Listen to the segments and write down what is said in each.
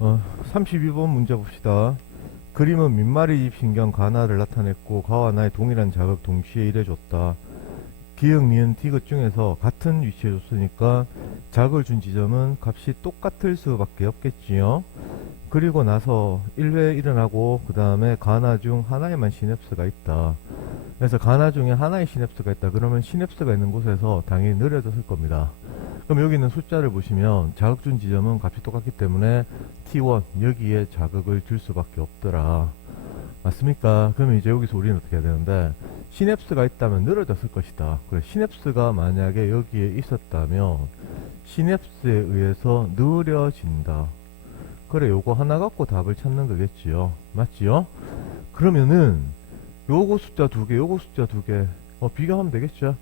32번 문제 봅시다. 그림은 민마리 신경 가나를 나타냈고 가와 나의 동일한 자극 동시에 일해줬다. 기역, 니은, 디귿 중에서 같은 위치에 줬으니까 자극을 준 지점은 값이 똑같을 수밖에 없겠지요. 그리고 나서 1회 일어나고 그 다음에 가나 중 하나에만 시냅스가 있다. 그래서 가나 중에 하나의 시냅스가 있다. 그러면 시냅스가 있는 곳에서 당연히 느려졌을 겁니다. 그럼 여기 있는 숫자를 보시면 자극 준 지점은 값이 똑같기 때문에 T1 여기에 자극을 줄 수밖에 없더라. 맞습니까? 그러면 이제 여기서 우리는 어떻게 해야 되는데 시냅스가 있다면 늘어졌을 것이다. 그래, 시냅스가 만약에 여기에 있었다면 시냅스에 의해서 느려진다. 그래, 요거 하나 갖고 답을 찾는 거겠지요. 맞지요? 그러면은 요거 숫자 두 개, 요거 숫자 두 개 비교하면 되겠죠.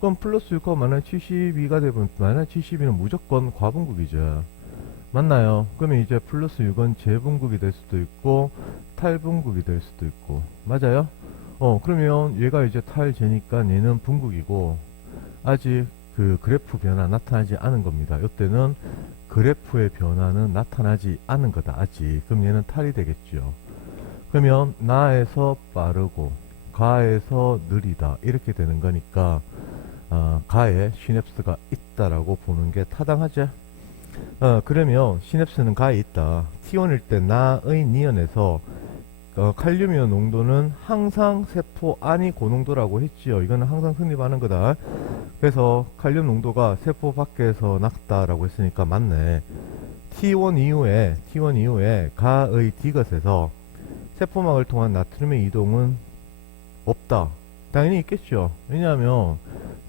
그럼 플러스 6하고 마이너스 72가 되면 마이너스 72는 무조건 과분극이죠. 맞나요? 그러면 이제 플러스 6은 재분극이 될 수도 있고 탈분극이 될 수도 있고 맞아요? 그러면 얘가 이제 탈재니까 얘는 분극이고 아직 그 그래프 변화 나타나지 않은 겁니다. 이때는 그래프의 변화는 나타나지 않은 거다. 아직. 그럼 얘는 탈이 되겠죠. 그러면 나에서 빠르고 가에서 느리다 이렇게 되는 거니까 가에 시냅스가 있다라고 보는 게 타당하죠. 그러면 시냅스는 가에 있다. T1일 때 나의 니은에서 칼륨이온 농도는 항상 세포 안이 고농도라고 했지요. 이거는 항상 성립하는 거다. 그래서 칼륨 농도가 세포 밖에서 낮다라고 했으니까 맞네. T1 이후에 가의 디귿에서 세포막을 통한 나트륨의 이동은 없다. 당연히 있겠죠. 왜냐하면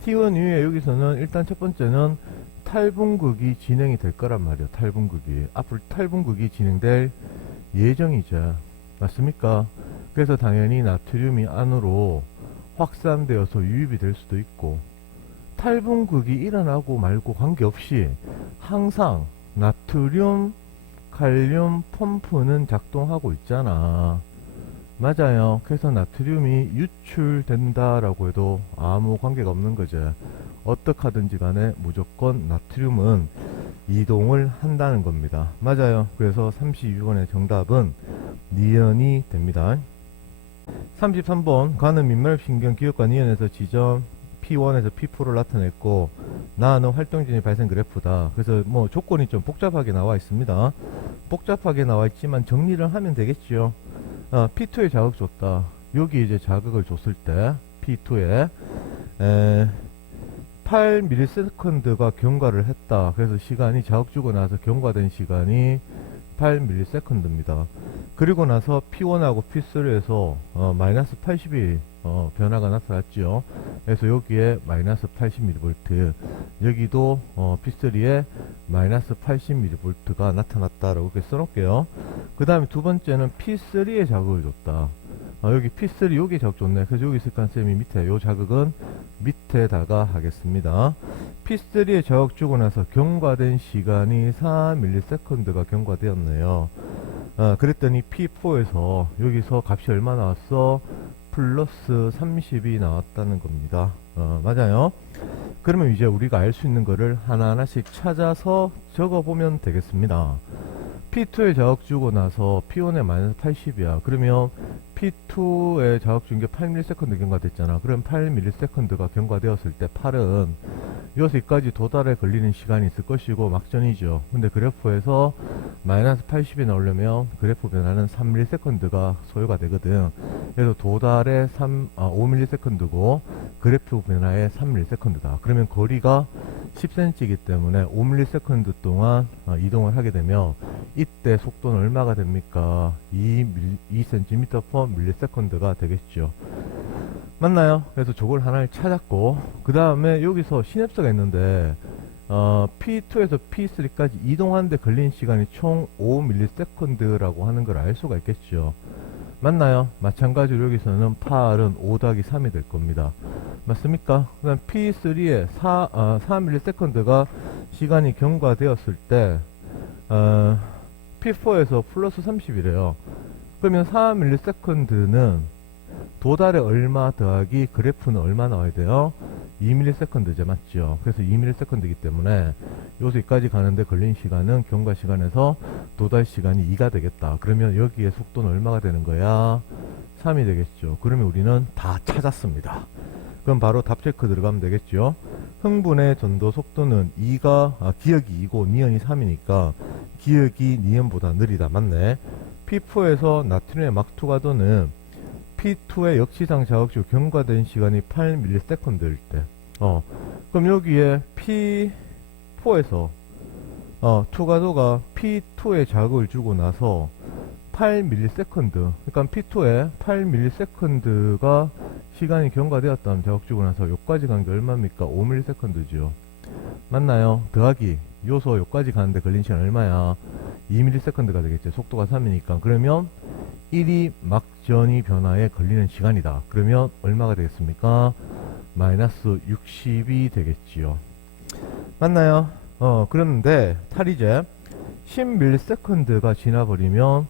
T1 이후에 여기서는 일단 첫 번째는 탈분극이 진행이 될 거란 말이에요. 탈분극이. 앞으로 탈분극이 진행될 예정이죠. 맞습니까? 그래서 당연히 나트륨이 안으로 확산되어서 유입이 될 수도 있고 탈분극이 일어나고 말고 관계없이 항상 나트륨, 칼륨 펌프는 작동하고 있잖아. 맞아요. 그래서 나트륨이 유출된다라고 해도 아무 관계가 없는 거죠. 어떻게 하든지 간에 무조건 나트륨은 이동을 한다는 겁니다. 맞아요. 그래서 32번의 정답은 니은이 됩니다. 33번 가는 민말신경 기역과 니은에서 지점 P1에서 P4를 나타냈고 나는 활동진의 발생 그래프다. 그래서 뭐 조건이 좀 복잡하게 나와 있습니다. 복잡하게 나와 있지만 정리를 하면 되겠지요. P2에 자극 줬다. 여기 이제 자극을 줬을 때 P2에 8ms가 경과를 했다. 그래서 시간이 자극 주고 나서 경과된 시간이 8ms입니다. 그리고 나서 P1하고 P3에서 마이너스 80이 변화가 나타났죠. 그래서 여기에 마이너스 80mV, 여기도 P3에 마이너스 80mV가 나타났다라고 이렇게 써놓을게요. 그 다음에 두 번째는 P3에 자극을 줬다. 여기 P3 여기 자극 줬네. 그래서 여기 있을 셈이 밑에 요 자극은 밑에다가 하겠습니다. P3에 자극 주고 나서 경과된 시간이 4ms가 경과되었네요. 그랬더니 P4에서 여기서 값이 얼마 나왔어? 플러스 30이 나왔다는 겁니다. 맞아요. 그러면 이제 우리가 알 수 있는 거를 하나하나씩 찾아서 적어보면 되겠습니다. P2에 자극 주고 나서 P1에 마이너스 80이야. 그러면 P2에 자극 준 게 8ms 경과됐잖아. 그럼 8ms가 경과되었을 때 8은 여기까지 도달에 걸리는 시간이 있을 것이고 막전이죠. 근데 그래프에서 마이너스 80이 나오려면 그래프 변화는 3ms가 소요가 되거든. 그래서 도달에 5ms고 그래프 변화에 3ms다. 그러면 거리가 10cm이기 때문에 5ms 동안 이동을 하게 되면 이때 속도는 얼마가 됩니까? 2cm/ms가 되겠죠. 맞나요? 그래서 저걸 하나를 찾았고 그 다음에 여기서 시냅스가 있는데 P2에서 P3까지 이동하는데 걸린 시간이 총 5ms라고 하는 걸 알 수가 있겠죠. 맞나요? 마찬가지로 여기서는 8은 5-3이 될 겁니다. 맞습니까? 그 다음 P3에 4ms가 시간이 경과되었을 때 P4에서 플러스 30이래요. 그러면 4ms는 도달에 얼마 더하기 그래프는 얼마 나와야 돼요? 2ms죠. 맞죠? 그래서 2ms이기 때문에 여기까지 가는데 걸린 시간은 경과 시간에서 도달 시간이 2가 되겠다. 그러면 여기에 속도는 얼마가 되는 거야? 3이 되겠죠. 그러면 우리는 다 찾았습니다. 그럼 바로 답 체크 들어가면 되겠죠. 흥분의 전도 속도는 기역이 2고 니은이 3이니까 기역이 니은보다 느리다. 맞네. P4에서 나트륨의 막투가 도는 P2의 역시상 자극주 경과된 시간이 8ms일 때. 그럼 여기에 P4에서 투가도가 P2에 자극을 주고 나서 8ms, 그러니까 P2에 8ms가 시간이 경과되었다면 자극 주고 나서 요까지 간 게 얼마입니까? 5ms죠. 맞나요? 더하기 요소 요까지 가는데 걸린 시간 얼마야? 2ms가 되겠죠. 속도가 3이니까. 그러면 1이 막전이 변화에 걸리는 시간이다. 그러면 얼마가 되겠습니까? 마이너스 60이 되겠지요. 맞나요? 그런데 탈이제 10ms가 지나버리면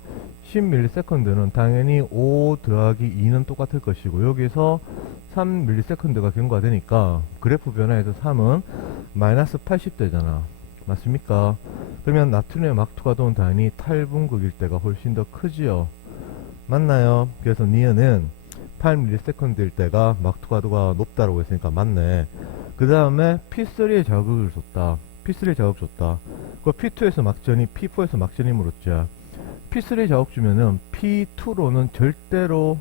10ms는 당연히 5 더하기 2는 똑같을 것이고 여기서 3ms가 경과되니까 그래프 변화에서 3은 마이너스 80 되잖아. 맞습니까? 그러면 나트륨의 막투가도는 당연히 탈분극일 때가 훨씬 더 크지요. 맞나요? 그래서 니은은 8ms일 때가 막투가도가 높다라고 했으니까 맞네. 그 다음에 P3에 자극을 줬다. P3에 자극 줬다. 그 P2에서 막전이 P4에서 막전이 물었죠. P3에 자극 주면은 P2로는 절대로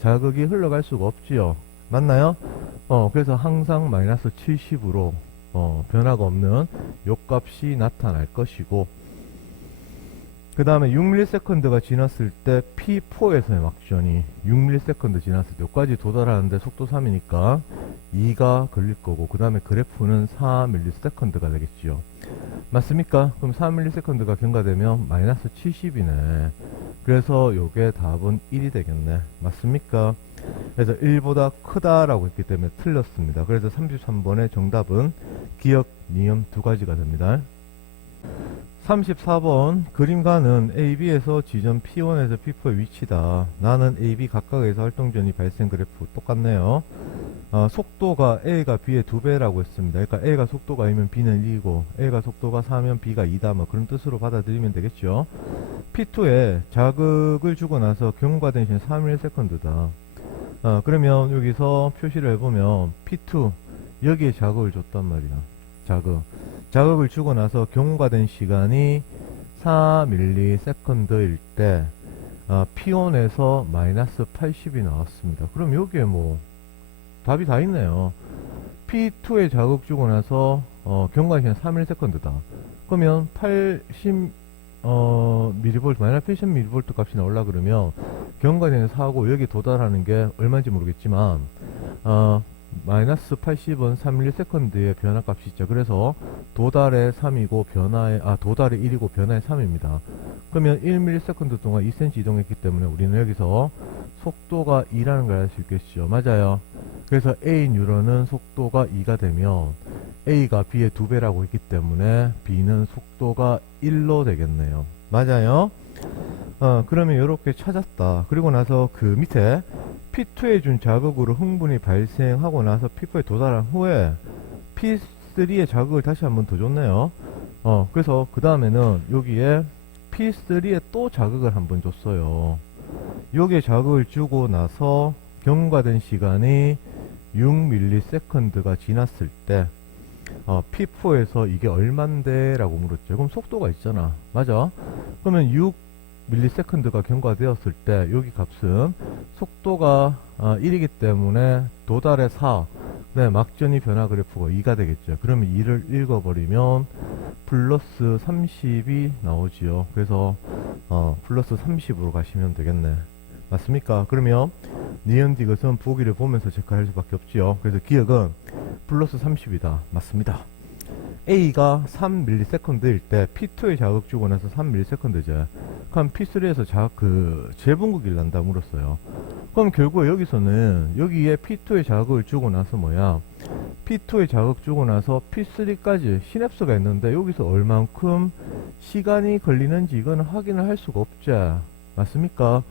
자극이 흘러갈 수가 없지요. 맞나요? 그래서 항상 마이너스 70으로 변화가 없는 요값이 나타날 것이고 그 다음에 6ms가 지났을 때 P4에서의 막전이 6ms 지났을 때 여기까지 도달하는데 속도 3이니까 2가 걸릴 거고 그 다음에 그래프는 4ms가 되겠지요. 맞습니까? 그럼 4ms가 경과되면 마이너스 70이네. 그래서 요게 답은 1이 되겠네. 맞습니까? 그래서 1보다 크다라고 했기 때문에 틀렸습니다. 그래서 33번의 정답은 기역, 니은 두 가지가 됩니다. 34번 그림가는 AB에서 지점 P1에서 P4의 위치다. 나는 AB 각각에서 활동전이 발생 그래프 똑같네요. 속도가 A가 B의 2배라고 했습니다. 그러니까 A가 속도가 2면 B는 1이고 A가 속도가 4면 B가 2다. 뭐 그런 뜻으로 받아들이면 되겠죠. P2에 자극을 주고 나서 경과된 시간 3ms다. 그러면 여기서 표시를 해보면 P2 여기에 자극을 줬단 말이야. 자극을 주고 나서 경과된 시간이 4ms일 때 P1에서 마이너스 80이 나왔습니다. 그럼 여기에 뭐 답이 다 있네요. P2에 자극 주고 나서 경과된 시간 3ms다. 그러면 80 mV 마이너스 80 mV 값이 나올라 그러면 경과되는 4고 여기 도달하는 게 얼마인지 모르겠지만 마이너스 80은 3ms의 변화값이 있죠. 그래서 도달의 3이고 도달의 1이고 변화의 3입니다. 그러면 1ms 동안 2cm 이동했기 때문에 우리는 여기서 속도가 2라는 걸 알 수 있겠죠. 맞아요. 그래서 A 뉴런은 속도가 2가 되면 A가 B의 2배라고 했기 때문에 B는 속도가 1로 되겠네요. 맞아요. 그러면 이렇게 찾았다. 그리고 나서 그 밑에 P2에 준 자극으로 흥분이 발생하고 나서 P4에 도달한 후에 P3에 자극을 다시 한번 더 줬네요. 그래서 그 다음에는 여기에 P3에 또 자극을 한번 줬어요. 여기에 자극을 주고 나서 경과된 시간이 6ms가 지났을 때 P4에서 이게 얼만데? 라고 물었죠. 그럼 속도가 있잖아. 맞아? 그러면 6ms가 경과되었을 때 여기 값은 속도가 1이기 때문에 도달의 4, 네, 막전이 변화 그래프가 2가 되겠죠. 그러면 2를 읽어버리면 플러스 30이 나오지요. 그래서 플러스 30으로 가시면 되겠네. 맞습니까? 그러면 니은 디귿은 보기를 보면서 체크할 수밖에 없지요. 그래서 기억은 플러스 30이다. 맞습니다. A가 3ms일 때 P2에 자극 주고 나서 3ms죠. 그럼 P3에서 재분극이 난다 물었어요. 그럼 결국 여기서는 여기에 P2에 자극을 주고 나서 P2에 자극 주고 나서 P3까지 시냅스가 있는데 여기서 얼만큼 시간이 걸리는지 이거는 확인을 할 수가 없죠. 맞습니까?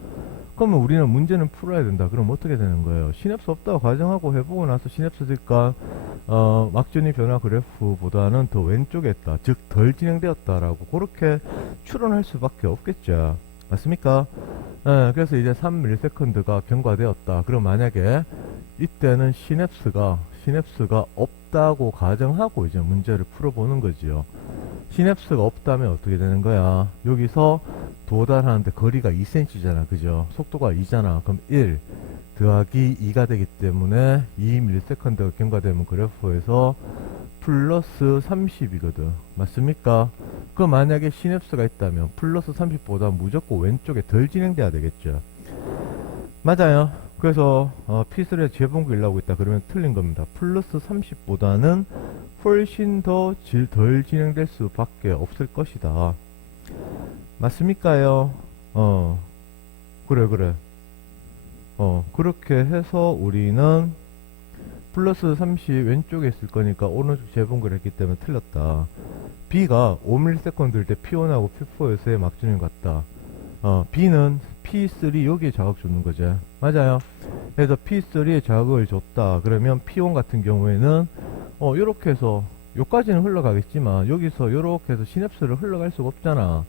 그러면 우리는 문제는 풀어야 된다. 그럼 어떻게 되는 거예요? 시냅스 없다고 가정하고 해보고 나서 시냅스니까 막전이 변화 그래프보다는 더 왼쪽에 있다. 즉 덜 진행되었다라고 그렇게 추론할 수밖에 없겠죠. 맞습니까? 예, 그래서 이제 3ms가 경과되었다. 그럼 만약에 이때는 시냅스가 없다고 가정하고 이제 문제를 풀어보는 거지요. 시냅스가 없다면 어떻게 되는 거야? 여기서 도달하는데 거리가 2cm잖아. 그죠? 속도가 2잖아. 그럼 1 더하기 2가 되기 때문에 2ms가 경과되면 그래프에서 플러스 30이거든. 맞습니까? 그 만약에 시냅스가 있다면 플러스 30보다 무조건 왼쪽에 덜 진행돼야 되겠죠. 맞아요. 그래서 P3에 재봉구 일나오고 있다. 그러면 틀린 겁니다. 플러스 30보다는 훨씬 더 덜 진행될 수밖에 없을 것이다. 맞습니까요? 그래. 그렇게 해서 우리는 플러스 30 왼쪽에 있을 거니까 오른쪽 재봉구를 했기 때문에 틀렸다. B가 5ms일 때 P1하고 P4에서의 막준일 같다. B는 P3 여기에 자극 주는 거죠. 맞아요. 그래서 P3에 자극을 줬다. 그러면 P1 같은 경우에는 요렇게 해서 요까지는 흘러가겠지만 여기서 요렇게 해서 시냅스를 흘러갈 수가 없잖아.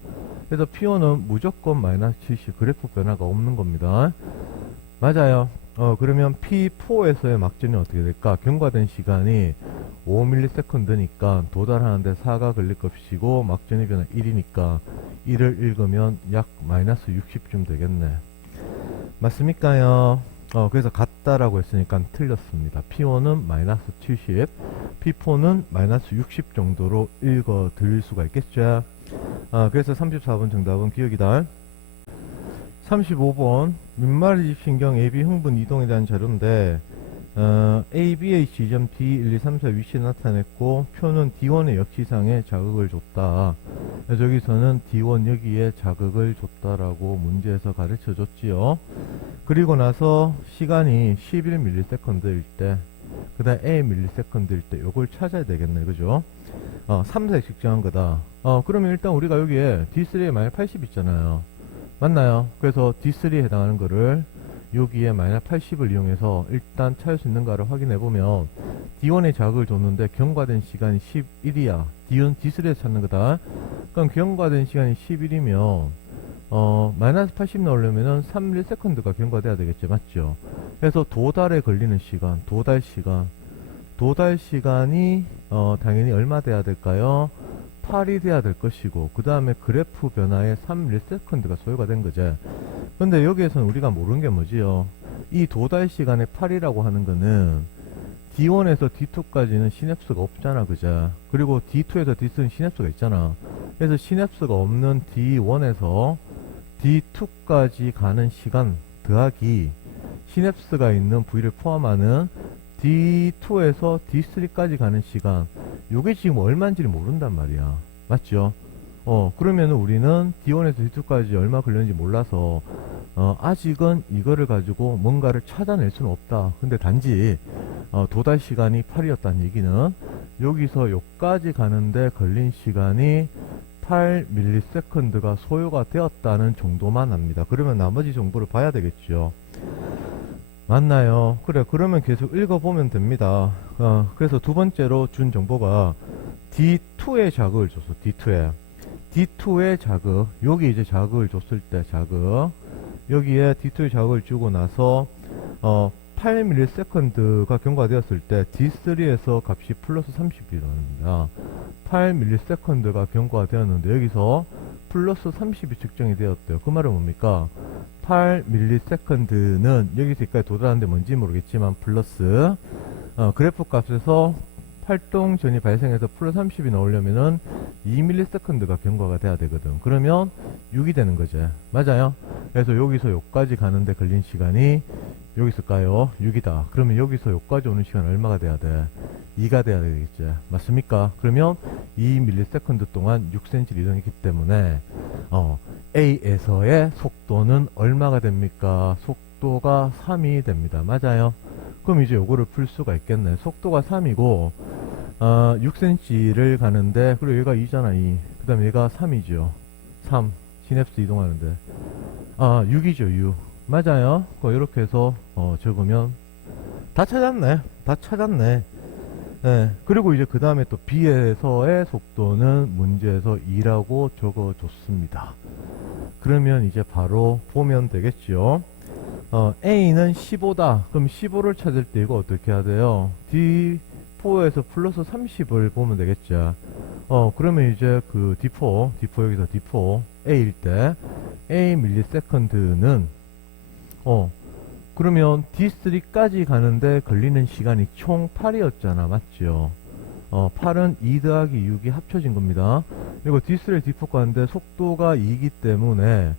그래서 P1은 무조건 마이너스 70 그래프 변화가 없는 겁니다. 맞아요. 그러면 P4에서의 막준이 어떻게 될까? 경과된 시간이 5ms니까 도달하는데 4가 걸릴 것이고 막준의 변화 1이니까 1을 읽으면 약 마이너스 60쯤 되겠네. 맞습니까요? 그래서 같다라고 했으니까 틀렸습니다. P1은 마이너스 70, P4는 마이너스 60 정도로 읽어 드릴 수가 있겠죠. 그래서 34번 정답은 기억이다. 35번 민말이입신경 AB 흥분 이동에 대한 자료인데 AB의 지점 D12344 위치에 나타냈고 표는 D1의 역시상에 자극을 줬다. 여기서는 D1 여기에 자극을 줬다라고 문제에서 가르쳐 줬지요. 그리고 나서 시간이 11ms일 때 그 다음 A ms일 때 요걸 찾아야 되겠네. 그죠? 3색 측정한 거다. 그러면 일단 우리가 여기에 D3에 마이너스 80 있잖아요. 맞나요? 그래서 D3에 해당하는 거를 여기에 마이너스 80을 이용해서 일단 찾을 수 있는가를 확인해 보면 D1에 자극을 줬는데 경과된 시간이 11이야. D3에서 찾는 거다. 그럼 경과된 시간이 11이면 마이너스 80 나오려면은 3ms가 경과돼야 되겠죠. 맞죠? 그래서 도달에 걸리는 시간, 도달 시간이 당연히 얼마 돼야 될까요? 8이 돼야 될 것이고 그 다음에 그래프 변화에 3ms가 소요가 된 거죠. 근데 여기에서는 우리가 모르는 게 뭐지요? 이 도달 시간의 8이라고 하는 거는 D1에서 D2까지는 시냅스가 없잖아. 그죠? 그리고 D2에서 D3는 시냅스가 있잖아. 그래서 시냅스가 없는 D1에서 D2까지 가는 시간 더하기 시냅스가 있는 부위를 포함하는 D2에서 D3까지 가는 시간, 요게 지금 얼마인지를 모른단 말이야. 맞죠? 그러면은 우리는 D1에서 D2까지 얼마 걸렸는지 몰라서 아직은 이거를 가지고 뭔가를 찾아낼 수는 없다. 근데 단지 도달 시간이 8이었다는 얘기는 여기서 여기까지 가는데 걸린 시간이 8ms가 소요가 되었다는 정도만 합니다. 그러면 나머지 정보를 봐야 되겠죠. 맞나요? 그래, 그러면 계속 읽어보면 됩니다. 그래서 두 번째로 준 정보가 D2에 자극을 줬어. D2에 자극. 여기 이제 자극을 줬을 때 자극. 여기에 D2에 자극을 주고 나서 8ms가 경과되었을 때 D3에서 값이 플러스 30이랍니다. 8ms가 경과되었는데 여기서 플러스 30이 측정이 되었대요. 그 말은 뭡니까? 8ms는 여기서까지 도달하는데 뭔지 모르겠지만 플러스 그래프 값에서 활동전이 발생해서 플러스 30이 나오려면은 2ms가 경과가 돼야 되거든. 그러면 6이 되는 거죠. 맞아요? 그래서 여기서 여기까지 가는데 걸린 시간이 여기 있을까요? 6이다. 그러면 여기서 여기까지 오는 시간 얼마가 돼야 돼? 2가 돼야 되겠죠. 맞습니까? 그러면 2ms 동안 6cm를 이동했기 때문에 A에서의 속도는 얼마가 됩니까? 속도가 3이 됩니다. 맞아요? 그럼 이제 요거를 풀 수가 있겠네. 속도가 3이고 6cm를 가는데 그리고 얘가 2잖아. 2. 그 다음에 얘가 3이죠. 3. 시냅스 이동하는데 6이죠. 6. 맞아요. 이렇게 해서 적으면 다 찾았네. 예, 그리고 이제 그 다음에 또 B에서의 속도는 문제에서 2라고 적어줬습니다. 그러면 이제 바로 보면 되겠죠. A는 15다. 그럼 15를 찾을 때 이거 어떻게 해야 돼요? D4에서 플러스 30을 보면 되겠죠. 그러면 이제 그 D4 여기서 D4 A일 때 A 밀리세컨드는 그러면 D3까지 가는데 걸리는 시간이 총 8이었잖아. 맞죠? 8은 2 더하기 6이 합쳐진 겁니다. 그리고 D3, D4 가는데 속도가 2이기 때문에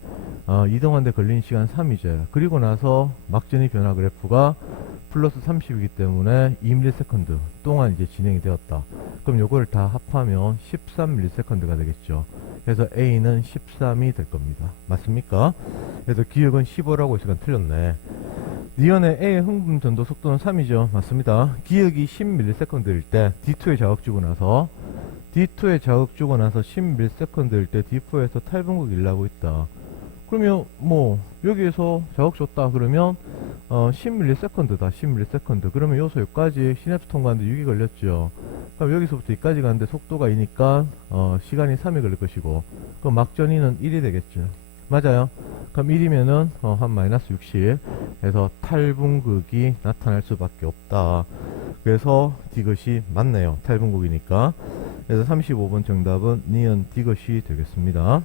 이동하는데 걸리는 시간 3이죠. 그리고 나서 막전이 변화 그래프가 플러스 30이기 때문에 2ms 동안 이제 진행이 되었다. 그럼 요거를 다 합하면 13ms가 되겠죠. 그래서 A는 13이 될 겁니다. 맞습니까? 그래서 기억은 15라고 시간 틀렸네. 니은의 A의 흥분 전도 속도는 3이죠. 맞습니다. 기억이 10ms일 때 D2에 자극 주고 나서 D2에 자극 주고 나서 10ms일 때 D4에서 탈분극 일어나고 있다. 그러면 뭐 여기에서 자극 줬다 그러면 10ms다. 10ms. 그러면 요소 여기까지 시냅스 통과하는데 6이 걸렸죠. 그럼 여기서부터 여기까지 가는데 속도가 2니까 시간이 3이 걸릴 것이고, 그럼 막전이는 1이 되겠죠. 맞아요. 그럼 1이면은 한 마이너스 60 해서 탈분극이 나타날 수밖에 없다. 그래서 D것이 맞네요. 탈분극이니까. 그래서 35번 정답은 니은 D것이 되겠습니다.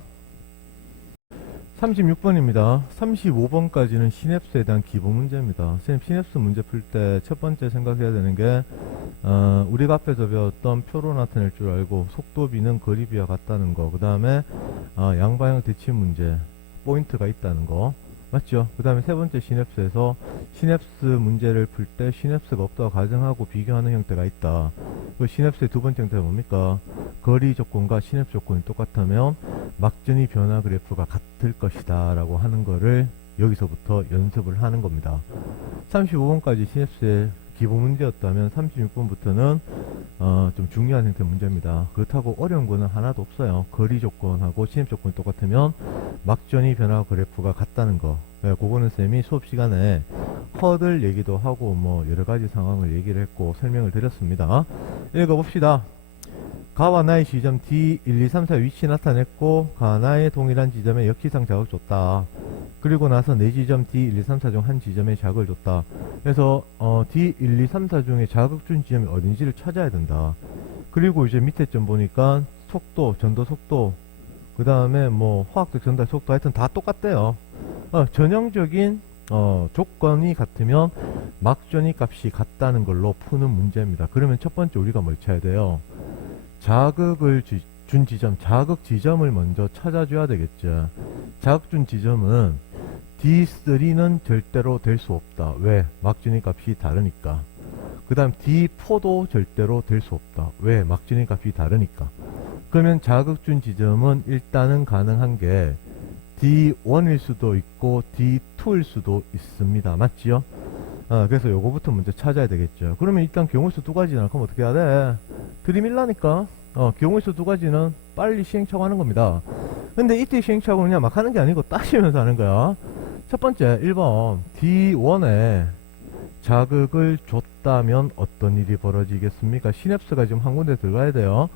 36번입니다. 35번까지는 시냅스에 대한 기본 문제입니다. 선생님, 시냅스 문제 풀 때 첫 번째 생각해야 되는 게 우리가 앞에서 배웠던 표로 나타낼 줄 알고 속도비는 거리비와 같다는 거, 그 다음에 양방향 대칭 문제 포인트가 있다는 거 맞죠? 그 다음에 세 번째 시냅스에서 시냅스 문제를 풀 때 시냅스가 없다고 가정하고 비교하는 형태가 있다. 그 시냅스의 두 번째 형태가 뭡니까? 거리 조건과 시냅스 조건이 똑같으면 막전이 변화 그래프가 같을 것이다 라고 하는 거를 여기서부터 연습을 하는 겁니다. 35번까지 시냅스의 기본 문제였다면 36번부터는 좀 중요한 형태 문제입니다. 그렇다고 어려운 거는 하나도 없어요. 거리 조건하고 시냅 조건이 똑같으면 막전이 변화 그래프가 같다는 거. 그거는 쌤이 수업 시간에 허들 얘기도 하고 뭐 여러 가지 상황을 얘기를 했고 설명을 드렸습니다. 읽어봅시다. 가와 나의 지점 D 1, 2, 3, 4 위치 나타냈고 가 나의 동일한 지점에 역지상 자극 줬다. 그리고 나서 네 지점 D 1, 2, 3, 4 중 한 지점에 자극을 줬다. 그래서 D 1, 2, 3, 4 중에 자극 준 지점이 어딘지를 찾아야 된다. 그리고 이제 밑에 점 보니까 속도, 전도 속도, 그 다음에 뭐 화학적 전달 속도 하여튼 다 똑같대요. 전형적인 조건이 같으면 막전이 값이 같다는 걸로 푸는 문제입니다. 그러면 첫 번째 우리가 뭘 쳐야 돼요? 자극을 준 지점, 자극 지점을 먼저 찾아줘야 되겠죠. 자극 준 지점은 D3는 절대로 될 수 없다. 왜? 막전이 값이 다르니까. 그 다음 D4도 절대로 될 수 없다. 왜? 막전이 값이 다르니까. 그러면 자극 준 지점은 일단은 가능한 게 D1일 수도 있고 D2일 수도 있습니다. 맞지요? 그래서 요거부터 먼저 찾아야 되겠죠. 그러면 일단 경우수 두 가지잖아. 그럼 어떻게 해야 돼? 들이밀라니까. 경우수 두 가지는 빨리 시행착오 하는 겁니다. 근데 이때 시행착오는 그냥 막 하는 게 아니고 따시면서 하는 거야. 첫 번째 1번 D1에 자극을 줬다면 어떤 일이 벌어지겠습니까? 시냅스가 지금 한 군데 들어가야 돼요.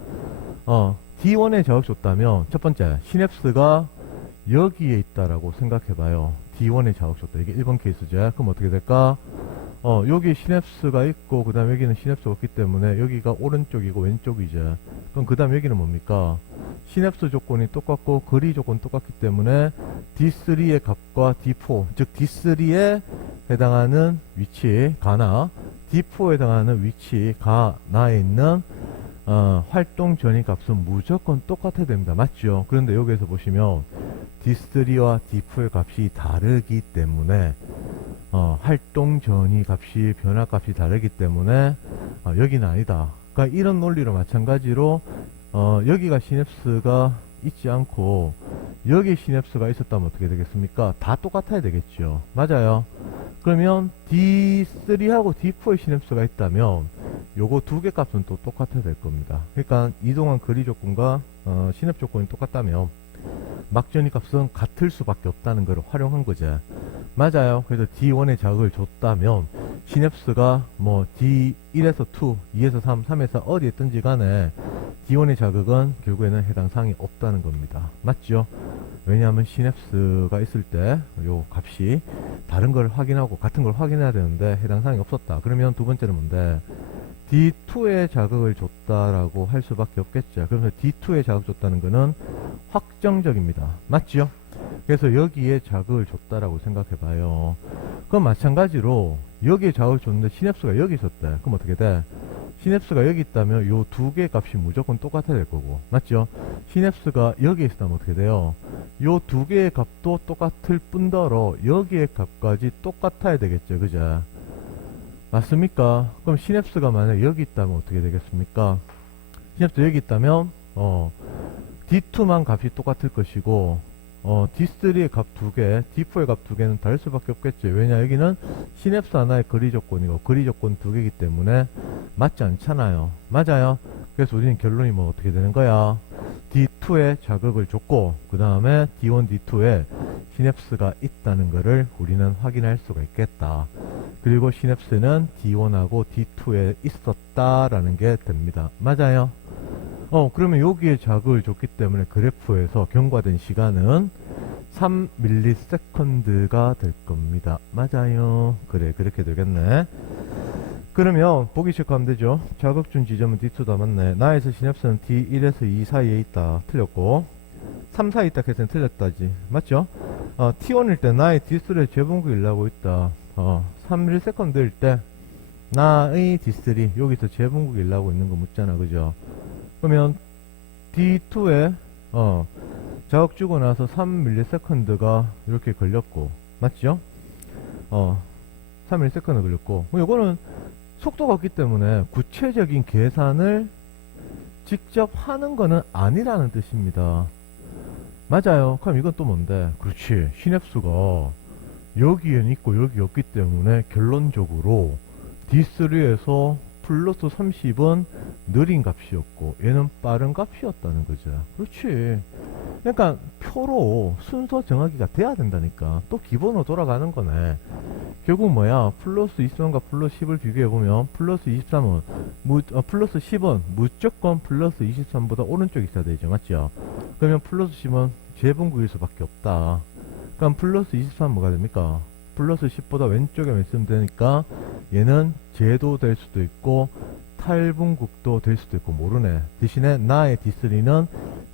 D1에 자극 줬다면 첫 번째 시냅스가 여기에 있다라고 생각해봐요. D1에 자극 줬다. 이게 1번 케이스죠. 그럼 어떻게 될까? 여기 시냅스가 있고 그 다음 여기는 시냅스가 없기 때문에 여기가 오른쪽이고 왼쪽이죠. 그럼 그 다음 여기는 뭡니까? 시냅스 조건이 똑같고 거리 조건 똑같기 때문에 D3의 값과 D4, 즉 D3에 해당하는 위치 가나, D4에 해당하는 위치 가나에 있는 활동 전이 값은 무조건 똑같아야 됩니다. 맞죠? 그런데 여기에서 보시면 D3와 D4의 값이 다르기 때문에 활동 전이 값이 변화 값이 다르기 때문에 여기는 아니다. 그러니까 이런 논리로 마찬가지로 여기가 시냅스가 있지 않고 여기 시냅스가 있었다면 어떻게 되겠습니까? 다 똑같아야 되겠죠. 맞아요. 그러면 D3하고 D4의 시냅스가 있다면 요거 두 개 값은 또 똑같아야 될 겁니다. 그러니까 이동한 거리 조건과 시냅 조건이 똑같다면 막전이 값은 같을 수밖에 없다는 걸 활용한 거죠. 맞아요. 그래서 D1에 자극을 줬다면 시냅스가 뭐 D1에서 2, 2에서 3, 3에서 어디에 있든지 간에 D1의 자극은 결국에는 해당 사항이 없다는 겁니다. 맞죠? 왜냐하면 시냅스가 있을 때 요 값이 다른 걸 확인하고 같은 걸 확인해야 되는데 해당 사항이 없었다. 그러면 두 번째는 뭔데? D2의 자극을 줬다라고 할 수밖에 없겠죠. 그래서 D2의 자극 줬다는 거는 확정적입니다. 맞죠? 그래서 여기에 자극을 줬다라고 생각해 봐요. 그럼 마찬가지로 여기에 자극을 줬는데 시냅스가 여기 있었대. 그럼 어떻게 돼? 시냅스가 여기 있다면 요 두 개의 값이 무조건 똑같아야 될 거고. 맞죠? 시냅스가 여기에 있다면 어떻게 돼요? 요 두 개의 값도 똑같을 뿐더러 여기의 값까지 똑같아야 되겠죠. 그죠? 맞습니까? 그럼 시냅스가 만약 여기 있다면 어떻게 되겠습니까? 시냅스 여기 있다면 D2만 값이 똑같을 것이고 D3의 값 두 개, D4의 값 두 개는 다를 수밖에 없겠죠. 왜냐 여기는 시냅스 하나의 거리 조건이고 거리 조건 두 개이기 때문에 맞지 않잖아요. 맞아요. 그래서 우리는 결론이 뭐 어떻게 되는 거야? D2에 자극을 줬고 그 다음에 D1, D2에 시냅스가 있다는 것을 우리는 확인할 수가 있겠다. 그리고 시냅스는 D1하고 D2에 있었다라는 게 됩니다. 맞아요. 그러면 여기에 자극을 줬기 때문에 그래프에서 경과된 시간은 3ms가 될 겁니다. 맞아요. 그래, 그렇게 되겠네. 그러면 보기 시작하면 되죠. 자극 준 지점은 D2다. 맞네. 나에서 시냅스는 D1에서 2 사이에 있다. 틀렸고 3 사이에 있다 해서는 틀렸다지. 맞죠? T1일 때 나의 D3의 재분극이 일어나고 있다. 3ms일 때 나의 D3 여기서 재분극이 일어나고 있는 거 묻잖아. 그죠? 그러면 D2에 자극 주고 나서 3ms가 이렇게 걸렸고 맞죠? 3ms 걸렸고 이거는 속도가 없기 때문에 구체적인 계산을 직접 하는 거는 아니라는 뜻입니다. 맞아요. 그럼 이건 또 뭔데? 그렇지. 시냅스가 여기엔 있고 여기 없기 때문에 결론적으로 D3에서 플러스 30은 느린 값이었고 얘는 빠른 값이었다는 거죠. 그렇지. 그러니까 표로 순서 정하기가 돼야 된다니까. 또 기본으로 돌아가는 거네. 결국 뭐야? 플러스 23과 플러스 10을 비교해보면 플러스 23은 플러스 10은 무조건 플러스 23보다 오른쪽에 있어야 되죠. 맞죠? 그러면 플러스 10은 재분극일 수밖에 없다. 그럼 플러스 23은 뭐가 됩니까? 플러스 10보다 왼쪽에 있으면 되니까 얘는 제도 될 수도 있고 탈분극도 될 수도 있고 모르네. 대신에 나의 D3는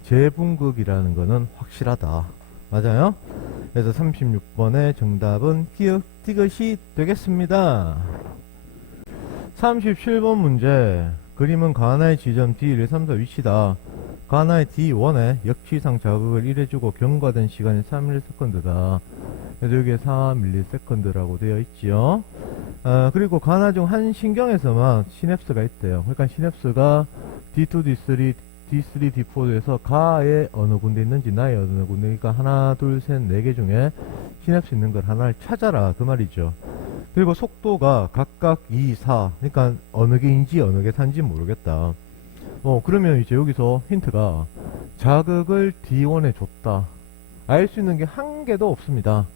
재분극이라는 거는 확실하다. 맞아요? 그래서 36번의 정답은 티귿이 되겠습니다. 37번 문제. 그림은 가나의 지점 D1, 3, 4 위치다. 가나의 D1에 역치상 자극을 1해주고 경과된 시간이 3ms다. 그래서 여기에 4ms라고 되어 있지요. 그리고 가나 중 한 신경에서만 시냅스가 있대요. 그러니까 시냅스가 D2, D3, D3, D4에서 가에 어느 군데 있는지 나에 어느 군데, 그러니까 하나, 둘, 셋, 네 개 중에 시냅스 있는 걸 하나를 찾아라. 그 말이죠. 그리고 속도가 각각 2, 4. 그러니까 어느 개인지 어느 게 산지 모르겠다. 그러면 이제 여기서 힌트가 자극을 D1에 줬다. 알 수 있는 게 한 개도 없습니다.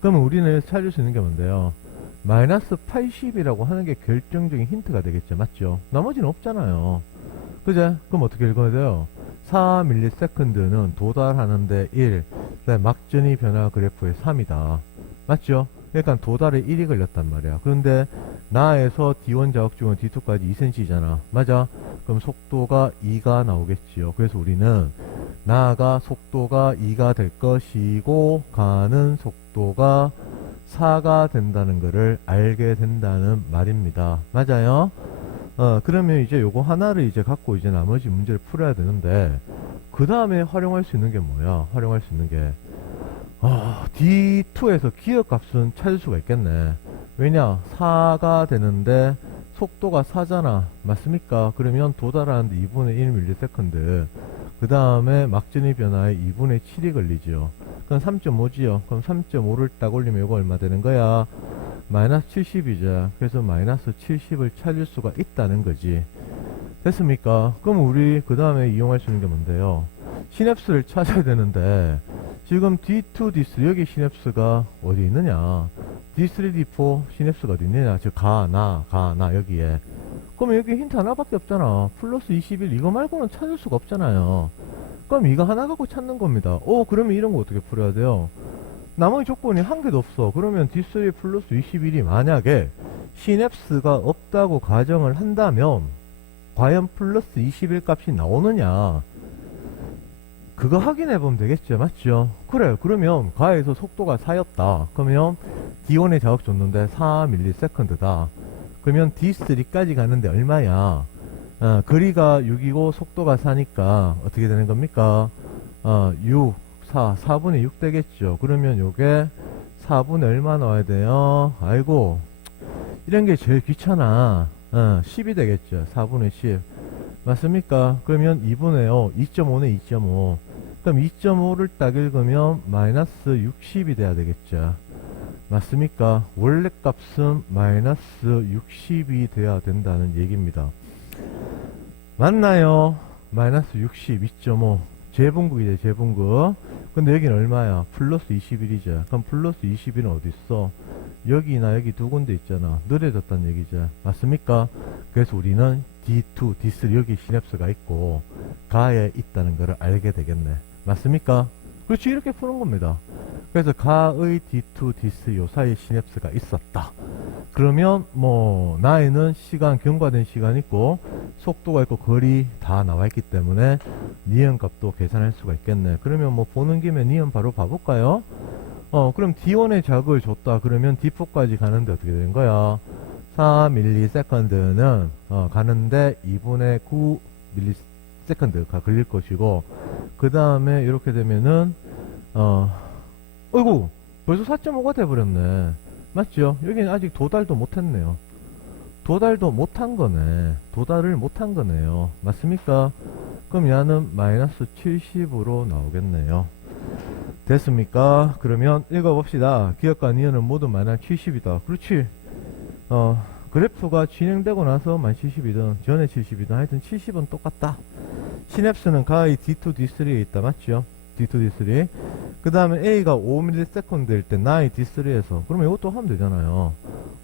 그러면 우리는 찾을 수 있는 게 뭔데요? 마이너스 80이라고 하는 게 결정적인 힌트가 되겠죠. 맞죠? 나머지는 없잖아요. 그제? 그럼 어떻게 읽어야 돼요? 4ms는 도달하는데 1, 막전이 변화 그래프의 3이다. 맞죠? 그러니까 도달에 1이 걸렸단 말이야. 그런데 나에서 D1 자극 중은 D2까지 2cm잖아. 맞아? 그럼 속도가 2가 나오겠지요. 그래서 우리는 나가 속도가 2가 될 것이고 가는 속도가 4가 된다는 것을 알게 된다는 말입니다. 맞아요? 그러면 이제 요거 하나를 이제 갖고 이제 나머지 문제를 풀어야 되는데 그 다음에 활용할 수 있는 게 뭐야? 활용할 수 있는 게 D2에서 기억값은 찾을 수가 있겠네. 왜냐? 4가 되는데 속도가 4잖아. 맞습니까? 그러면 도달하는데 2분의 1ms. 그 다음에 막전이 변화에 2분의 7이 걸리죠. 그럼 3.5지요. 그럼 3.5를 딱 올리면 이거 얼마 되는 거야? 마이너스 70이죠. 그래서 마이너스 70을 찾을 수가 있다는 거지. 됐습니까? 그럼 우리 그 다음에 이용할 수 있는 게 뭔데요? 시냅스를 찾아야 되는데 지금 D2, D3 여기 시냅스가 어디 있느냐? D3, D4 시냅스가 어디 있느냐? 즉 가나 여기에. 그러면 여기 힌트 하나밖에 없잖아. 플러스 21 이거 말고는 찾을 수가 없잖아요. 그럼 이거 하나 갖고 찾는 겁니다. 그러면 이런 거 어떻게 풀어야 돼요? 나머지 조건이 한 개도 없어. 그러면 D3 플러스 21이 만약에 시냅스가 없다고 가정을 한다면 과연 플러스 21 값이 나오느냐? 그거 확인해 보면 되겠죠. 맞죠? 그래. 그러면 가에서 속도가 4였다. 그러면 D1에 자극 줬는데 4ms다. 그러면 D3까지 가는데 얼마야? 거리가 6이고 속도가 4니까 어떻게 되는 겁니까? 4분의 6 되겠죠. 그러면 요게 4분의 얼마 나와야 돼요? 아이고, 이런 게 제일 귀찮아. 10이 되겠죠. 4분의 10. 맞습니까? 그러면 2분의 5, 2.5네, 2.5. 그럼 2.5를 딱 읽으면 마이너스 60이 돼야 되겠죠. 맞습니까? 원래 값은 마이너스 60이 돼야 된다는 얘기입니다. 맞나요? 마이너스 60, 2.5. 재분극이죠, 재분극. 근데 여기는 얼마야? 플러스 21이죠. 그럼 플러스 21은 어디 있어? 여기나 여기 두 군데 있잖아. 느려졌다는 얘기죠. 맞습니까? 그래서 우리는 D2, D3 여기 시냅스가 있고 가에 있다는 것을 알게 되겠네. 맞습니까? 그렇지, 이렇게 푸는 겁니다. 그래서 가의 D2, D3 요 사이에 시냅스가 있었다. 그러면 뭐 나에는 시간, 경과된 시간 있고 속도가 있고 거리 다 나와 있기 때문에 니은 값도 계산할 수가 있겠네. 그러면 뭐 보는 김에 니은 바로 봐볼까요? 그럼 D1에 자극을 줬다. 그러면 D4까지 가는데 어떻게 되는 거야? 4ms는 가는데 2분의 9ms가 걸릴 것이고, 그 다음에 이렇게 되면은 어이구, 벌써 4.5가 돼버렸네. 맞죠? 여기는 아직 도달도 못했네요. 도달도 못한 거네. 도달을 못한 거네요. 맞습니까? 그럼 얘는 마이너스 70으로 나오겠네요. 됐습니까? 그러면 읽어봅시다. 기억과 니은은 모두 마이너스 70이다. 그렇지. 그래프가 진행되고 나서 만 70이든 전에 70이든 하여튼 70은 똑같다. 시냅스는 가의 D2, D3에 있다. 맞죠? D2, D3. 그 다음에 A가 5ms일 때 나의 D3에서, 그러면 이것도 하면 되잖아요.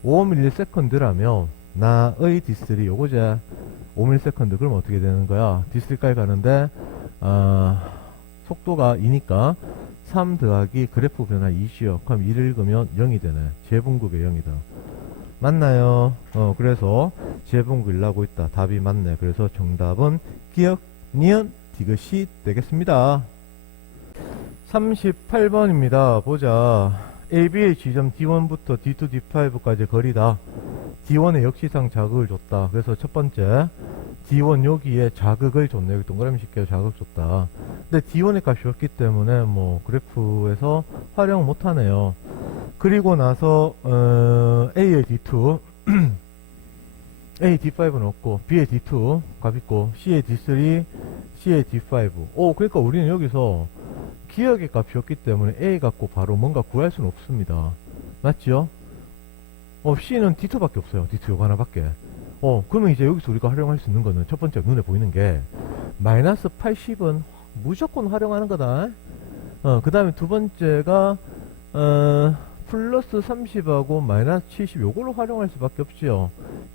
5ms라면 나의 D3 요거제 5ms. 그럼 어떻게 되는 거야? D3까지 가는데 속도가 2니까 3 더하기 그래프 변화 2시요. 그럼 2를 읽으면 0이 되네. 재분극의 0이다. 맞나요? 그래서 재분극 일하고 있다. 답이 맞네. 그래서 정답은 기억, 니은, 디귿이 되겠습니다. 38번입니다. 보자. AB의 지점 D1부터 D2, D5까지 거리다. D1에 역시상 자극을 줬다. 그래서 첫 번째 D1 여기에 자극을 줬네. 여기 동그라미 칠게요. 자극 줬다. 근데 D1의 값이 없기 때문에 뭐 그래프에서 활용 못하네요. 그리고 나서 A의 D2 A D5는 없고 B의 D2 값 있고 C의 D3, C의 D5. 그러니까 우리는 여기서 기억의 값이 없기 때문에 A 갖고 바로 뭔가 구할 수는 없습니다. 맞죠? C는 D2밖에 없어요. D2 요거 하나밖에. 그러면 이제 여기서 우리가 활용할 수 있는 거는 첫 번째 눈에 보이는 게 마이너스 80은 무조건 활용하는 거다. 그 다음에 두 번째가 플러스 30하고 마이너스 70 요걸로 활용할 수밖에 없지요.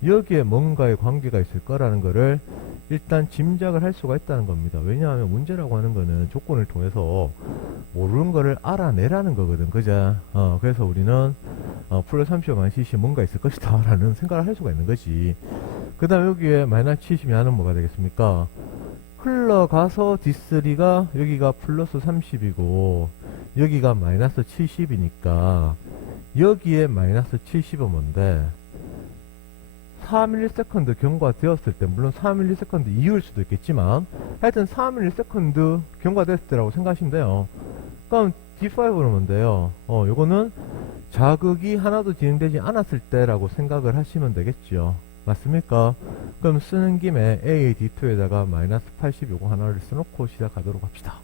여기에 뭔가의 관계가 있을 거라는 거를 일단 짐작을 할 수가 있다는 겁니다. 왜냐하면 문제라고 하는 거는 조건을 통해서 모르는 거를 알아내라는 거거든. 그죠? 그래서 우리는 플러스 30와 마이너스 70 뭔가 있을 것이다 라는 생각을 할 수가 있는 거지. 그 다음 여기에 마이너스 70이 하는 뭐가 되겠습니까? 흘러가서 D3가 여기가 플러스 30이고 여기가 마이너스 70이니까 여기에 마이너스 70은 뭔데 4ms 경과되었을 때, 물론 4ms 이후일 수도 있겠지만 하여튼 4ms 경과됐을 때라고 생각하시면 돼요. 그럼 D5는 뭔데요? 요거는 자극이 하나도 진행되지 않았을 때라고 생각을 하시면 되겠죠. 맞습니까? 그럼 쓰는 김에 A의 D2에다가 마이너스 80 요거 하나를 써놓고 시작하도록 합시다.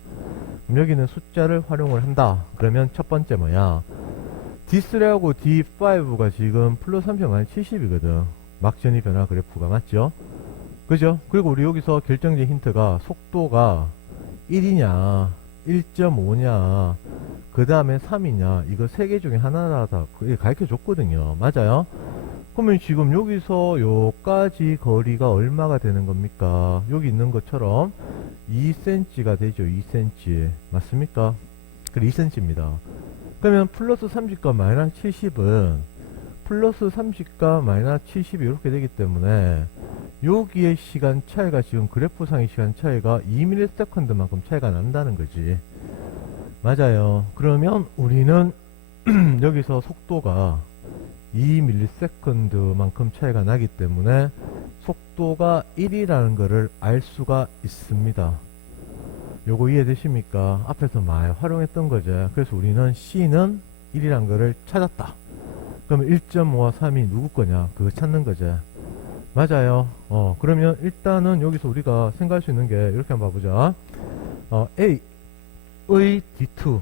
그럼 여기는 숫자를 활용을 한다. 그러면 첫 번째 뭐야? D3하고 D5가 지금 플러스 30 마이너스 70이거든. 막전이 변화 그래프가. 맞죠? 그죠? 그리고 우리 여기서 결정적인 힌트가 속도가 1이냐 1.5냐 그 다음에 3이냐, 이거 세 개 중에 하나다. 그게 가르쳐 줬거든요. 맞아요? 그러면 지금 여기서 요까지 거리가 얼마가 되는 겁니까? 여기 있는 것처럼 2cm가 되죠. 2cm. 맞습니까? 그래, 2cm입니다. 그러면 플러스 30과 마이너스 70은 플러스 30과 마이너스 70이 이렇게 되기 때문에 여기의 시간 차이가 지금 그래프상의 시간 차이가 2ms만큼 차이가 난다는 거지. 맞아요. 그러면 우리는 여기서 속도가 2ms만큼 차이가 나기 때문에 속도가 1이라는 것을 알 수가 있습니다. 요거 이해되십니까? 앞에서 많이 활용했던 거죠. 그래서 우리는 C는 1이라는 것을 찾았다. 그러면 1.5와 3이 누구 거냐? 그거 찾는 거죠. 맞아요. 그러면 일단은 여기서 우리가 생각할 수 있는 게 이렇게 한번 봐보자. A의 D2,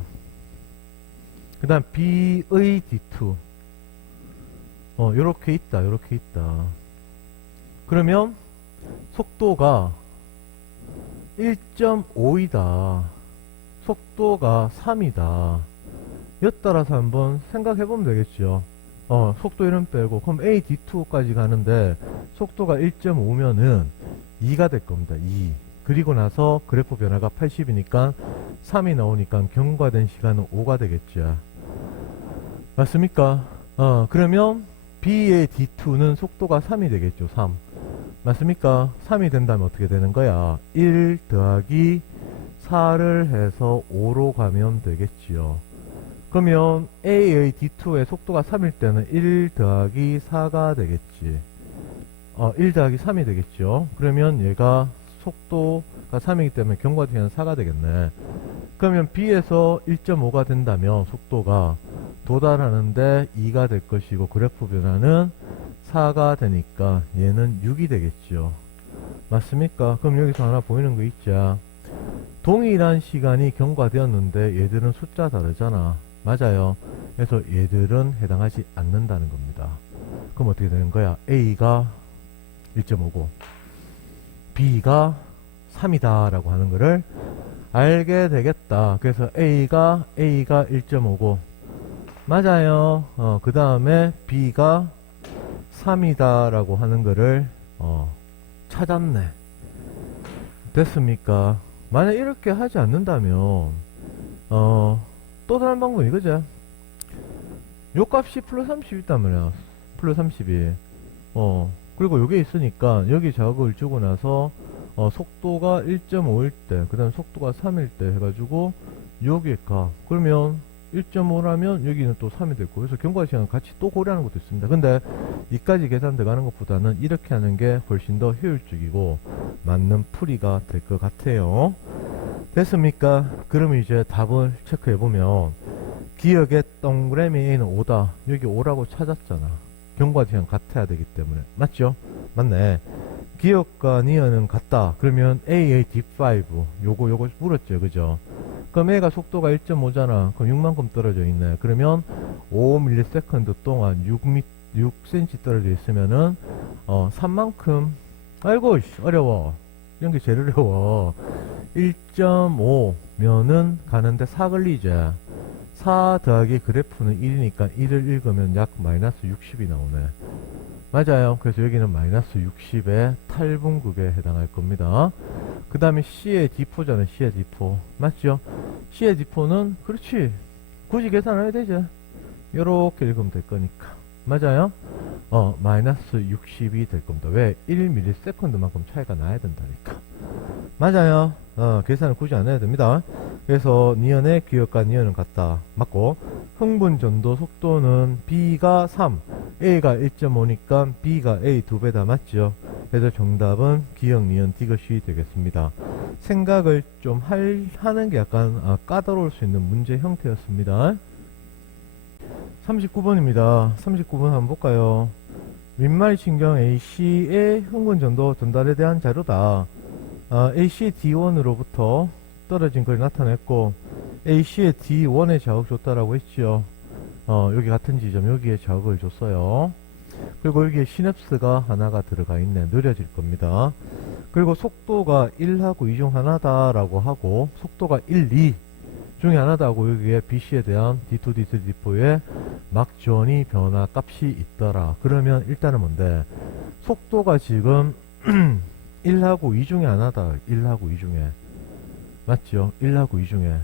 그 다음 B의 D2, 요렇게 있다, 요렇게 있다. 그러면 속도가 1.5이다. 속도가 3이다. 여 따라서 한번 생각해보면 되겠죠. 속도 이름 빼고, 그럼 A, D2까지 가는데, 속도가 1.5면은 2가 될 겁니다. 2. 그리고 나서 그래프 변화가 80이니까 3이 나오니까 경과된 시간은 5가 되겠죠. 맞습니까? 그러면 B의 D2는 속도가 3이 되겠죠. 3. 맞습니까? 3이 된다면 어떻게 되는 거야? 1 더하기 4를 해서 5로 가면 되겠지요. 그러면 A의 D2의 속도가 3일 때는 1 더하기 4가 되겠지. 1 더하기 3이 되겠죠. 그러면 얘가 속도가 3이기 때문에 경과시간은 4가 되겠네. 그러면 B에서 1.5가 된다면 속도가 도달하는데 2가 될 것이고 그래프 변화는 4가 되니까 얘는 6이 되겠죠. 맞습니까? 그럼 여기서 하나 보이는 거 있죠. 동일한 시간이 경과되었는데 얘들은 숫자 다르잖아. 맞아요. 그래서 얘들은 해당하지 않는다는 겁니다. 그럼 어떻게 되는 거야? A가 1.5고 B가 3이다 라고 하는 거를 알게 되겠다. 그래서 A가 1.5고 맞아요. 그 다음에 B가 3이다 라고 하는 거를 찾았네. 됐습니까? 만약 이렇게 하지 않는다면 또 다른 방법이 이거죠. 요 값이 플러스 30 있단 말이야. 플러스 32. 그리고 요게 있으니까 여기 자극을 주고 나서 속도가 1.5일 때, 그 다음 속도가 3일 때 해가지고 여기에 가. 그러면 1.5라면 여기는 또 3이 됐고, 그래서 경과시간 같이 또 고려하는 것도 있습니다. 근데 이까지 계산 들어가는 것보다는 이렇게 하는 게 훨씬 더 효율적이고 맞는 풀이가 될 것 같아요. 됐습니까? 그럼 이제 답을 체크해보면 기억의 동그라미 A는 5다. 여기 5라고 찾았잖아. 경과시간 같아야 되기 때문에. 맞죠? 맞네. 기억과 니은은 같다. 그러면 A의 D5 요거 물었죠. 그죠? 그럼 A가 속도가 1.5잖아. 그럼 6만큼 떨어져 있네. 그러면 5ms 동안 6cm 떨어져 있으면은 3만큼 아이고 어려워. 이런 게 제일 어려워. 1.5면은 가는데 4 걸리죠. 4 더하기 그래프는 1이니까 1을 읽으면 약 마이너스 60이 나오네. 맞아요. 그래서 여기는 마이너스 60의 탈분극에 해당할 겁니다. 그 다음에 C의 D4잖아요. C의 D4. 맞죠? C의 D4는 그렇지. 굳이 계산해야 되죠. 요렇게 읽으면 될 거니까. 맞아요? 마이너스 60이 될 겁니다. 왜? 1ms만큼 차이가 나야 된다니까. 맞아요. 계산을 굳이 안 해야 됩니다. 그래서 니은의 기억과 니은은 같다. 맞고, 흥분 전도 속도는 B가 3, A가 1.5니까 B가 A 2배다. 맞죠? 그래서 정답은 기억, 니은, 디귿이 되겠습니다. 생각을 좀 하는 게 약간 까다로울 수 있는 문제 형태였습니다. 39번입니다. 39번 한번 볼까요? 윗말 신경 AC의 흥분 전도 전달에 대한 자료다. AC의 D1으로부터 떨어진 걸 나타냈고 AC의 D1에 자극 줬다라고 했죠. 여기 같은 지점 여기에 자극을 줬어요. 그리고 여기에 시냅스가 하나가 들어가 있네. 느려질 겁니다. 그리고 속도가 1하고 2 중 하나다라고 하고 속도가 1, 2 중에 하나다고 여기에 BC에 대한 D2, D3, D4의 막전이 변화 값이 있더라. 그러면 일단은 뭔데? 속도가 지금 1하고 2 중에 하나다. 1하고 2 중에. 맞죠? 1하고 2 중에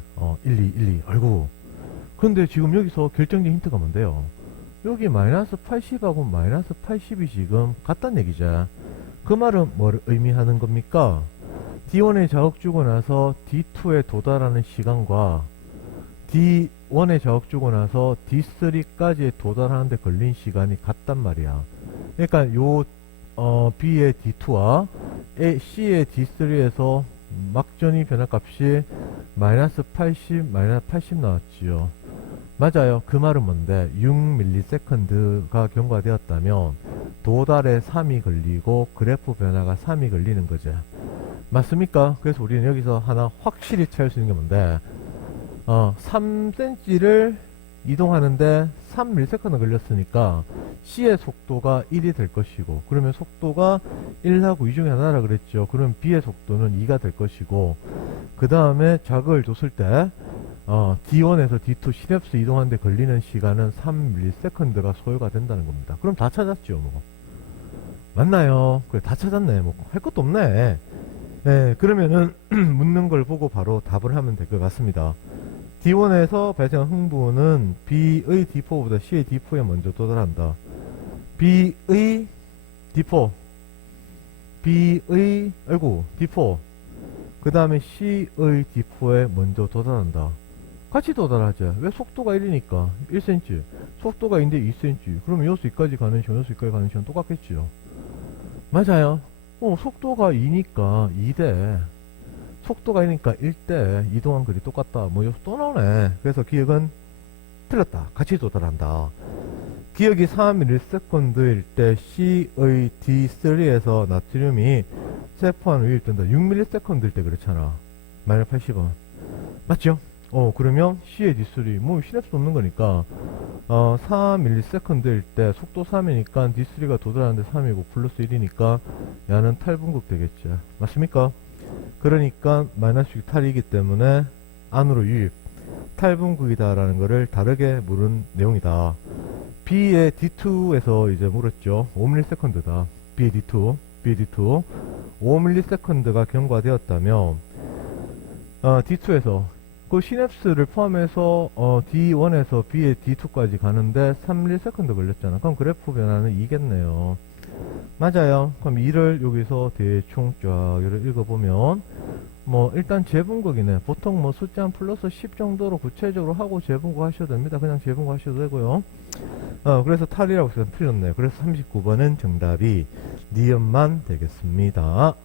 1, 2, 1, 2. 아이고. 근데 지금 여기서 결정적인 힌트가 뭔데요? 여기 마이너스 80하고 마이너스 80이 지금 같다는 얘기죠. 그 말은 뭘 의미하는 겁니까? D1에 자극 주고 나서 D2에 도달하는 시간과 D1에 자극 주고 나서 D3까지 도달하는데 걸린 시간이 같단 말이야. 그러니까 요 B의 D2와 C의 D3에서 막전이 변화값이 마이너스 80, 마이너스 80 나왔지요. 맞아요. 그 말은 뭔데? 6ms가 경과되었다면 도달에 3이 걸리고 그래프 변화가 3이 걸리는 거죠. 맞습니까? 그래서 우리는 여기서 하나 확실히 찾을 수 있는 게 뭔데? 3cm를 이동하는데 3ms 걸렸으니까 C의 속도가 1이 될 것이고, 그러면 속도가 1하고 2 중에 하나라 그랬죠. 그럼 B의 속도는 2가 될 것이고, 그 다음에 자극을 줬을 때 D1에서 D2 시냅스 이동하는데 걸리는 시간은 3ms가 소요가 된다는 겁니다. 그럼 다 찾았죠, 뭐. 맞나요? 그래, 다 찾았네. 뭐 할 것도 없네. 네, 그러면은 묻는 걸 보고 바로 답을 하면 될 것 같습니다. D1에서 발생한 흥분은 B의 D4보다 C의 D4에 먼저 도달한다. B의 D4, B의 D4, 그 다음에 C의 D4에 먼저 도달한다. 같이 도달하죠. 왜? 속도가 1이니까 1cm, 속도가 2인데 2cm. 그러면 여기서 여기까지 가는 시간, 여기서 여기까지 가는 시간 똑같겠죠. 맞아요. 속도가 2니까 2대 속도가 2니까 1대 이동한 거리 똑같다. 뭐 여기서 또 나오네. 그래서 기억은 틀렸다. 같이 도달한다. 기억이 3ms일 때 C의 D3에서 나트륨이 세포한 위일 뜬다. 6ms일 때 그렇잖아. 마이너스 80원. 맞죠? 그러면 C의 D3, 뭐 시냅스 없는 거니까 4ms일 때 속도 3이니까 D3가 도달하는데 3이고 플러스 1이니까 야는 탈분극 되겠죠. 맞습니까? 그러니까 마이너스 6 탈이기 때문에 안으로 유입, 탈분극이다라는 거를 다르게 물은 내용이다. B의 D2에서 이제 물었죠. 5ms다. B의 D2 5ms가 경과되었다면 D2에서 그 시냅스를 포함해서 D1에서 B의 D2까지 가는데 3ms 걸렸잖아. 그럼 그래프 변화는 2겠네요. 맞아요. 그럼 2를 여기서 대충 쫙 읽어보면 뭐 일단 재분극이네. 보통 뭐 숫자 한 플러스 10 정도로 구체적으로 하고 재분극 하셔도 됩니다. 그냥 재분극 하셔도 되고요. 그래서 탈이라고 해서 틀렸네. 그래서 39번은 정답이 니은만 되겠습니다.